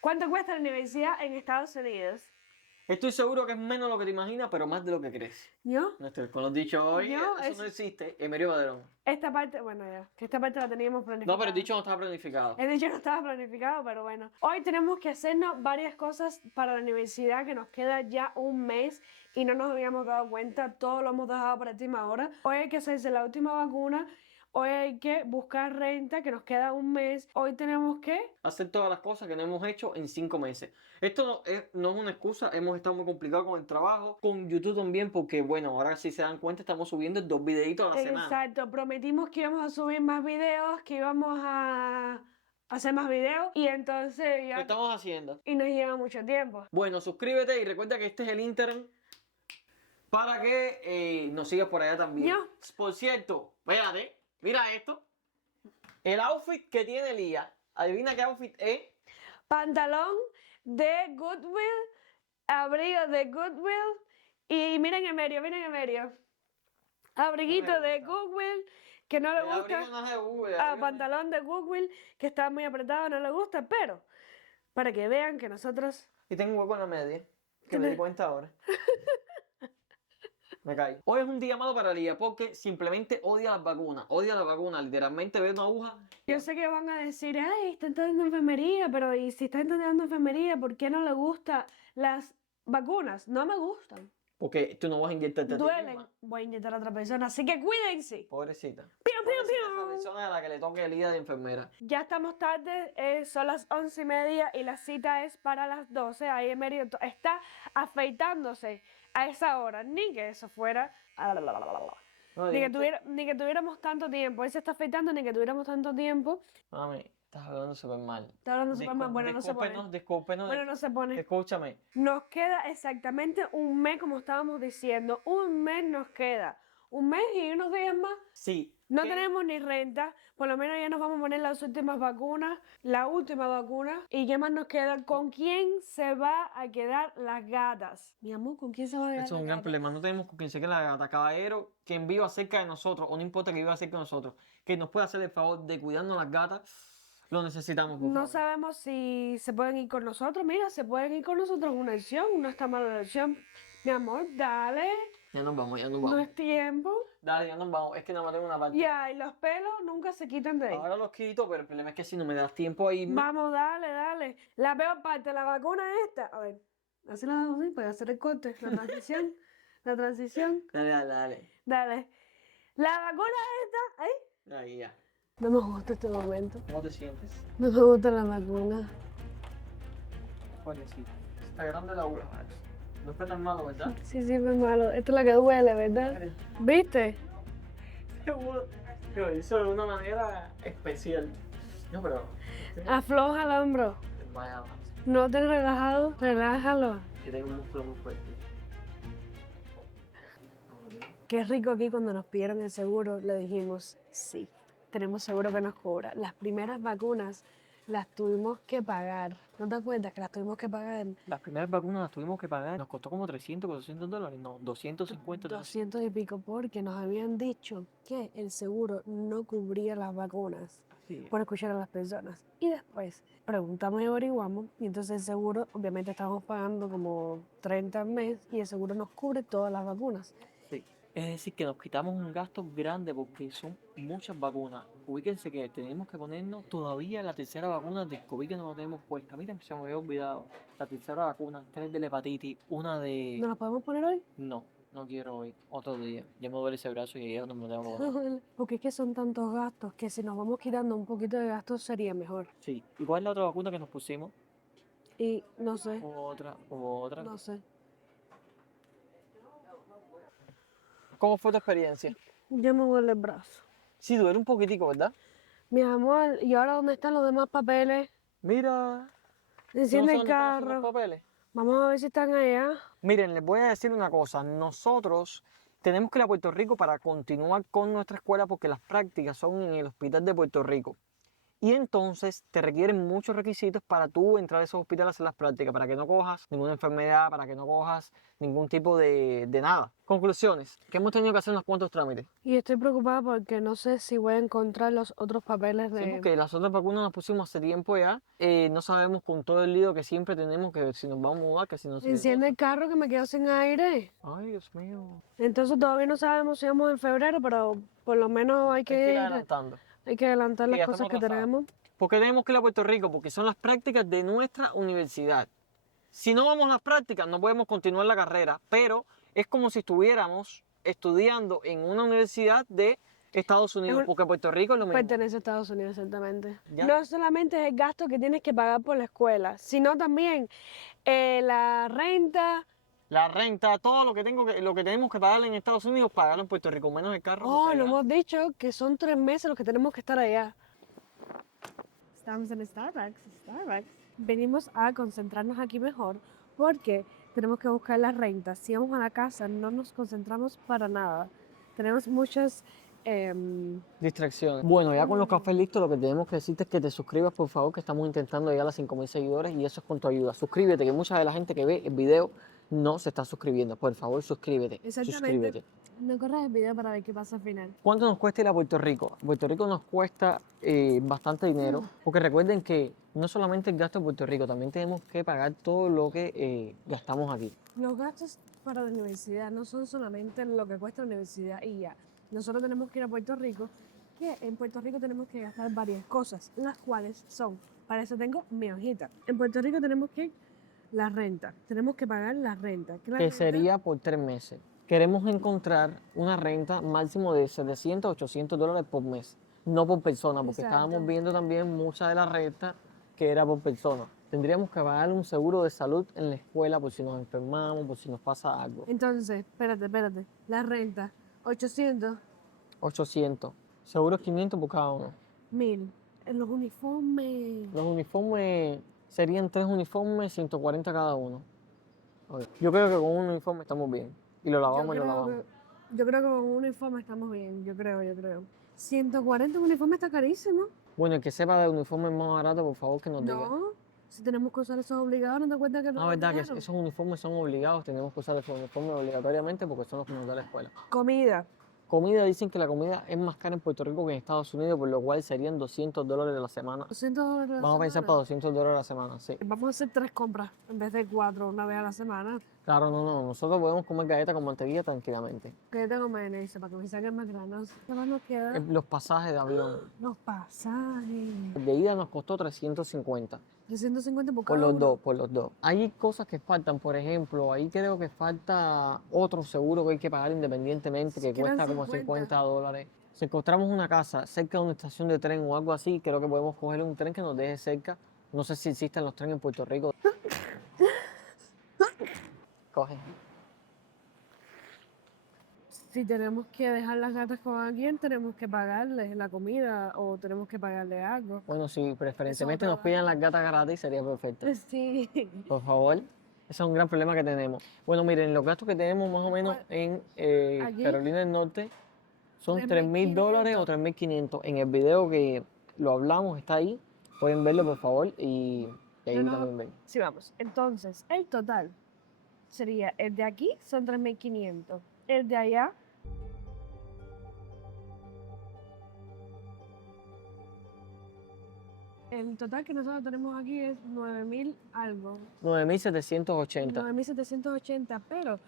¿Cuánto cuesta la universidad en Estados Unidos? Estoy seguro que es menos de lo que te imaginas, pero más de lo que crees. ¿Yo? Con los dichos hoy, No, eso no existe. Emerio Badrón. Esta parte, bueno, ya, que esta parte la teníamos planificada. No, pero el dicho no estaba planificado. El dicho no estaba planificado, pero bueno. Hoy tenemos que hacernos varias cosas para la universidad, que nos queda ya un mes y no nos habíamos dado cuenta. Todo lo hemos dejado para última hora. Hoy hay que hacerse la última vacuna. Hoy hay que buscar renta, que nos queda un mes. Hoy tenemos que Hacer todas las cosas que no hemos hecho en 5 meses. Esto no es una excusa, hemos estado muy complicados con el trabajo, con YouTube también, porque bueno, ahora si se dan cuenta estamos subiendo 2 videitos a la semana. Exacto, prometimos que íbamos a subir más videos, que íbamos a hacer más videos y entonces Lo ya... estamos haciendo. Y nos lleva mucho tiempo. Bueno, suscríbete y recuerda que este es el Instagram para que nos sigas por allá también. Yo. Por cierto, espérate, mira esto. El outfit que tiene Lía. Adivina qué outfit es. Pantalón de Goodwill, abrigo de Goodwill y miren en medio. Abriguito No me de gusta. Goodwill, que no le El gusta. abrigo no es de Google. Pantalón de Goodwill, que está muy apretado, no le gusta, pero para que vean que nosotros... Y tengo un hueco en la media. Que me ¿Qué di cuenta ahora. Me caí. Hoy es un día malo para Lía porque simplemente odia las vacunas. Odia las vacunas. Literalmente ve una aguja. Yo sé que van a decir, ay, está estudiando enfermería, pero ¿y si está estudiando enfermería, por qué no le gustan las vacunas? No me gustan. Porque tú no vas a inyectarte a ti Duelen. misma. Voy a inyectar a otra persona, así que cuídense. Pobrecita. Piu, piu, Pobrecita esa piu. persona a la que le toque el día de enfermera. Ya estamos tarde, son las 11:30 y la cita es para las 12. Ahí Emerio está afeitándose a esa hora. Ni que eso fuera... No, Ni que tuviéramos tanto tiempo. Él se está afeitando, ni que tuviéramos tanto tiempo. Mami, estás hablando súper mal. Está hablando súper mal. Bueno, no se pone. Discúlpenos. Bueno, no se pone. Escúchame. Nos queda exactamente un mes, como estábamos diciendo. Un mes nos queda. Un mes y unos días más. Sí. No tenemos ni renta. Por lo menos ya nos vamos a poner las últimas vacunas. La última vacuna. ¿Y qué más nos queda? ¿Con quién se va a quedar las gatas? Mi amor, ¿con quién se va a quedar Eso es un gran problema. No tenemos con quien se quede la gata. Caballero, quien viva cerca de nosotros, o no importa que viva cerca de nosotros, que nos pueda hacer el favor de cuidarnos las gatas, lo necesitamos, por No favor. sabemos si se pueden ir con nosotros. Mira, se pueden ir con nosotros. Una opción, no está mala la opción. Mi amor, dale. Ya nos vamos. No es tiempo. Dale, ya nos vamos. Es que nada más tengo una parte. Ya, y los pelos nunca se quitan de ahí. Ahora los quito, pero el problema es que si no me das tiempo a irme. Vamos, dale. La peor parte, la vacuna esta. A ver, así la vamos a hacer para hacer el corte, la transición. La transición. Dale. La vacuna esta. Ahí. Ahí ya. No me gusta este momento. ¿Cómo te sientes? No me gusta la vacuna. Pobrecita. Está grande la aguja. No fue tan malo, ¿verdad? Sí, fue malo. Esto es lo que duele, ¿verdad? ¿Viste? Lo hizo de una manera especial. No, pero. Afloja el hombro. Vaya, No te relajado, relájalo. que tengo un músculo muy fuerte. Qué rico aquí cuando nos pidieron el seguro, le dijimos, sí, tenemos seguro que nos cobra. Las primeras vacunas las tuvimos que pagar. ¿No te acuerdas que las tuvimos que pagar? Las primeras vacunas las tuvimos que pagar. Nos costó como 300, $400. No, 250. 200 y pico porque nos habían dicho que el seguro no cubría las vacunas Sí. por escuchar a las personas. Y después preguntamos y averiguamos y entonces el seguro, obviamente estábamos pagando como 30 al mes y el seguro nos cubre todas las vacunas. Sí. Es decir, que nos quitamos un gasto grande porque son muchas vacunas. Ubíquense que tenemos que ponernos todavía la tercera vacuna del COVID que no la tenemos puesta. Miren, se me había olvidado. La tercera vacuna, 3 de la hepatitis, una de... ¿Nos las podemos poner hoy? No quiero hoy. Otro día. Ya me duele ese brazo y ya no me lo tengo que poner. Porque es que son tantos gastos que si nos vamos quitando un poquito de gastos sería mejor. Sí. ¿Y cuál es la otra vacuna que nos pusimos? Y no sé, Otra. no sé. ¿Cómo fue tu experiencia? Ya me duele el brazo. Sí, duele un poquitico, ¿verdad? Mi amor, ¿y ahora dónde están los demás papeles? Mira. Enciende ¿No el son los carro. papeles? Vamos a ver si están allá. Miren, les voy a decir una cosa. Nosotros tenemos que ir a Puerto Rico para continuar con nuestra escuela porque las prácticas son en el Hospital de Puerto Rico. y entonces te requieren muchos requisitos para tú entrar a esos hospitales a hacer las prácticas, para que no cojas ninguna enfermedad, para que no cojas ningún tipo de nada. Conclusiones, que hemos tenido que hacer unos cuantos trámites. Y estoy preocupada porque no sé si voy a encontrar los otros papeles Sí, de... porque las otras vacunas las pusimos hace tiempo ya, no sabemos con todo el lío que siempre tenemos, que si nos vamos a mudar, que si no sé qué Enciende el cosa. carro que me quedo sin aire. Ay, Dios mío. Entonces todavía no sabemos si vamos en febrero, pero por lo menos Hay que ir adelantando. hay que adelantar Sí, las ya cosas estamos que atrasados. tenemos. ¿Por qué tenemos que ir a Puerto Rico? Porque son las prácticas de nuestra universidad. Si no vamos a las prácticas, no podemos continuar la carrera, pero es como si estuviéramos estudiando en una universidad de Estados Unidos, porque Puerto Rico es lo mismo. Pertenece a Estados Unidos, exactamente. Ya. No solamente es el gasto que tienes que pagar por la escuela, sino también la renta. La renta, todo lo que lo que tenemos que pagar en Estados Unidos, pagarlo en Puerto Rico, menos el carro. Oh, porque no allá- hemos dicho que son 3 meses los que tenemos que estar allá. Estamos en Starbucks. Venimos a concentrarnos aquí mejor porque tenemos que buscar la renta. Si vamos a la casa no nos concentramos para nada. Tenemos muchas... Distracciones. Bueno, ya con los cafés listos, lo que tenemos que decirte es que te suscribas, por favor, que estamos intentando llegar a 5.000 seguidores y eso es con tu ayuda. Suscríbete, que mucha de la gente que ve el video no se está suscribiendo. Por favor, suscríbete. Exactamente. Suscríbete. No corras el video para ver qué pasa al final. ¿Cuánto nos cuesta ir a Puerto Rico? Puerto Rico nos cuesta bastante dinero, porque recuerden que no solamente el gasto de Puerto Rico, también tenemos que pagar todo lo que gastamos aquí. Los gastos para la universidad no son solamente lo que cuesta la universidad y ya. Nosotros tenemos que ir a Puerto Rico, que en Puerto Rico tenemos que gastar varias cosas, las cuales son, para eso tengo mi hojita. En Puerto Rico tenemos que la renta, tenemos que pagar la renta. Que la Que renta- sería por 3 meses. Queremos encontrar una renta máximo de 700 a 800 dólares por mes, no por persona, porque Exacto. estábamos viendo también mucha de la renta que era por persona. Tendríamos que pagar un seguro de salud en la escuela por si nos enfermamos, por si nos pasa algo. Entonces, espérate, la renta, 800, 800. Seguros 500 por cada uno. 1000. En los uniformes. Los uniformes serían 3 uniformes, 140 cada uno. Ok. Yo creo que con un uniforme estamos bien. Y lo lavamos y lo lavamos. Yo creo que con un uniforme estamos bien, yo creo. 140 un uniforme está carísimo. Bueno, el que sepa de uniformes más baratos, por favor, que nos diga. No, si tenemos que usar esos obligados, ¿no te cuenta que no? No, verdad que esos uniformes son obligados, tenemos que usar esos uniformes obligatoriamente porque son los que nos da la escuela. Comida. Comida, dicen que la comida es más cara en Puerto Rico que en Estados Unidos, por lo cual serían 200 dólares a la semana. 200 dólares a la Vamos a pensar semana. para 200 dólares a la semana, sí. Vamos a hacer 3 compras en vez de 4 una vez a la semana. Claro, no, nosotros podemos comer galletas con mantequilla tranquilamente. Que tengo mayonesa para que me saquen más granos. ¿Qué más nos queda? Los pasajes de avión. Los pasajes. De ida nos costó 350. 350 por Por cada los uno. dos, por los dos. Hay cosas que faltan, por ejemplo, ahí creo que falta otro seguro que hay que pagar independientemente, que Que eran cuesta como 50. 50 dólares. Si encontramos una casa cerca de una estación de tren o algo así, creo que podemos coger un tren que nos deje cerca. No sé si existen los trenes en Puerto Rico. Coge. Si tenemos que dejar las gatas con alguien, tenemos que pagarles la comida o tenemos que pagarle algo. Bueno, si preferentemente Eso nos pillan las gatas gratis, sería perfecto. Sí. Por favor. Ese es un gran problema que tenemos. Bueno, miren, los gastos que tenemos más o menos en Allí, Carolina del Norte son 3.500. $3.000 o 3.500. En el video que lo hablamos está ahí. Pueden verlo, por favor, y ahí No, no. también ven. Sí, vamos. Entonces, el total sería, el de aquí son 3.500. El de allá, el total que nosotros tenemos aquí es 9.000 algo. 9.780. 9.780, pero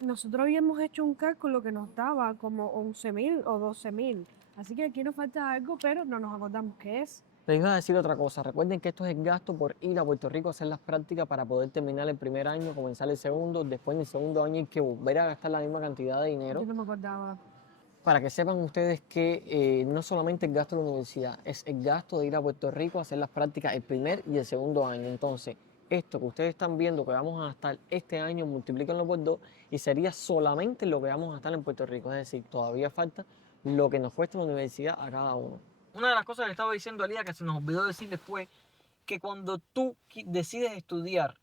nosotros habíamos hecho un cálculo que nos daba como 11.000 o 12.000. Así que aquí nos falta algo, pero no nos acordamos qué es. Les iba a decir otra cosa. Recuerden que esto es el gasto por ir a Puerto Rico a hacer las prácticas para poder terminar el primer año, comenzar el segundo. Después en el segundo año hay que volver a gastar la misma cantidad de dinero. Yo no me acordaba. Para que sepan ustedes que no solamente el gasto de la universidad, es el gasto de ir a Puerto Rico a hacer las prácticas el primer y el segundo año. Entonces, esto que ustedes están viendo que vamos a gastar este año, multiplíquenlo por 2 y sería solamente lo que vamos a gastar en Puerto Rico. Es decir, todavía falta lo que nos cuesta la universidad a cada uno. Una de las cosas que estaba diciendo Alía, que se nos olvidó decir después, que cuando tú decides estudiar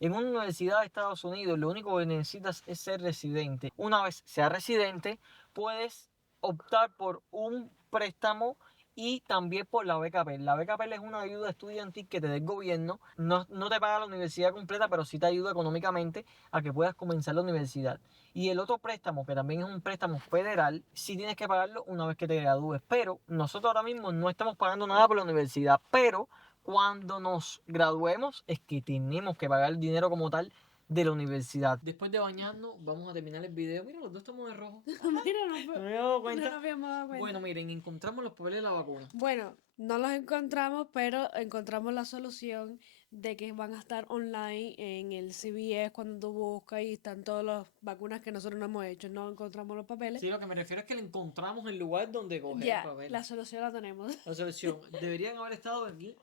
en una universidad de Estados Unidos, lo único que necesitas es ser residente. Una vez sea residente, puedes optar por un préstamo y también por la beca PEL. La beca PEL es una ayuda estudiantil que te da el gobierno, no te paga la universidad completa, pero sí te ayuda económicamente a que puedas comenzar la universidad. Y el otro préstamo, que también es un préstamo federal, sí tienes que pagarlo una vez que te gradúes, pero nosotros ahora mismo no estamos pagando nada por la universidad, pero cuando nos graduemos es que tenemos que pagar el dinero como tal de la universidad. Después de bañarnos, vamos a terminar el video. Mira, los dos estamos de rojo. Mira, ¿No me he dado no cuenta? nos habíamos dado cuenta. Bueno, miren, encontramos los papeles de la vacuna. Bueno, no los encontramos, pero encontramos la solución de que van a estar online en el CVS cuando tú buscas y están todas las vacunas que nosotros no hemos hecho. No encontramos los papeles. Sí, lo que me refiero es que lo encontramos en el lugar donde coger Ya, el papel. la solución la tenemos. La solución. Deberían haber estado aquí,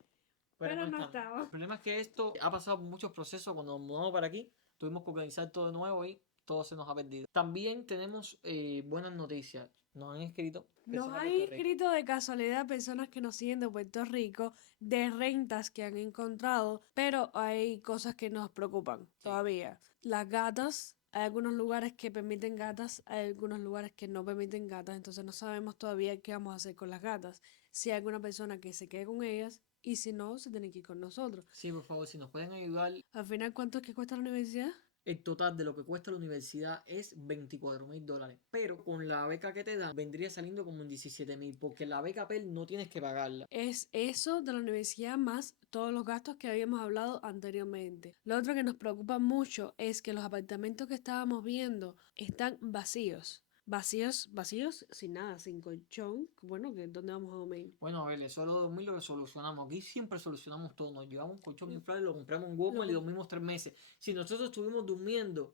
Pero no están. estamos. El problema es que esto ha pasado por muchos procesos. Cuando nos mudamos para aquí, tuvimos que organizar todo de nuevo y todo se nos ha perdido. También tenemos buenas noticias. Nos han escrito. Nos personas han de Puerto Rico. inscrito de casualidad personas que nos siguen de Puerto Rico de rentas que han encontrado, pero hay cosas que nos preocupan todavía. Las gatas, hay algunos lugares que permiten gatas, hay algunos lugares que no permiten gatas, entonces no sabemos todavía qué vamos a hacer con las gatas. Si hay alguna persona que se quede con ellas y si no, se tiene que ir con nosotros. Sí, por favor, si nos pueden ayudar. Al final, ¿cuánto es que cuesta la universidad? El total de lo que cuesta la universidad es $24,000. Pero con la beca que te dan, vendría saliendo como en $17,000. Porque la beca PEL no tienes que pagarla. Es eso de la universidad más todos los gastos que habíamos hablado anteriormente. Lo otro que nos preocupa mucho es que los apartamentos que estábamos viendo están vacíos. Vacíos, sin nada, sin colchón. Bueno, que ¿dónde vamos a dormir? Bueno, a ver, eso es lo de dormir lo que solucionamos. Aquí siempre solucionamos todo. Nos llevamos un colchón inflable, lo compramos en Walmart y dormimos 3 meses. Si nosotros estuvimos durmiendo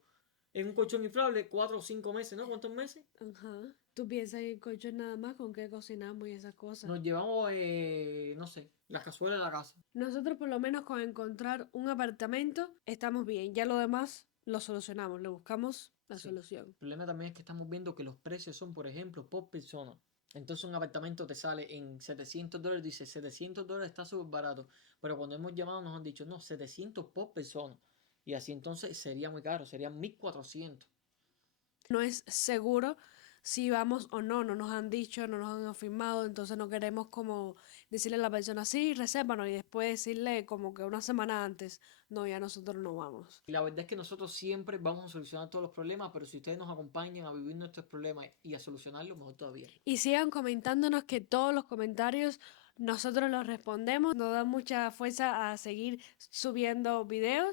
en un colchón inflable 4 o 5 meses, ¿no? ¿Cuántos meses? Ajá. ¿Tú piensas en el colchón nada más con qué cocinamos y esas cosas? Nos llevamos, no sé, las cazuelas de la casa. Nosotros por lo menos con encontrar un apartamento estamos bien. Ya lo demás lo solucionamos, le buscamos la Sí. solución. El problema también es que estamos viendo que los precios son, por ejemplo, por persona. Entonces un apartamento te sale en $700, dice $700 está súper barato. Pero cuando hemos llamado nos han dicho, no, 700 por persona. Y así entonces sería muy caro, serían 1,400. No es seguro si vamos o no, no nos han dicho, no nos han afirmado, entonces no queremos como decirle a la persona, sí, resérvanos, y después decirle como que una semana antes, no, ya nosotros no vamos. Y la verdad es que nosotros siempre vamos a solucionar todos los problemas, pero si ustedes nos acompañan a vivir nuestros problemas y a solucionarlos, mejor todavía. Y sigan comentándonos que todos los comentarios nosotros los respondemos, nos da mucha fuerza a seguir subiendo videos.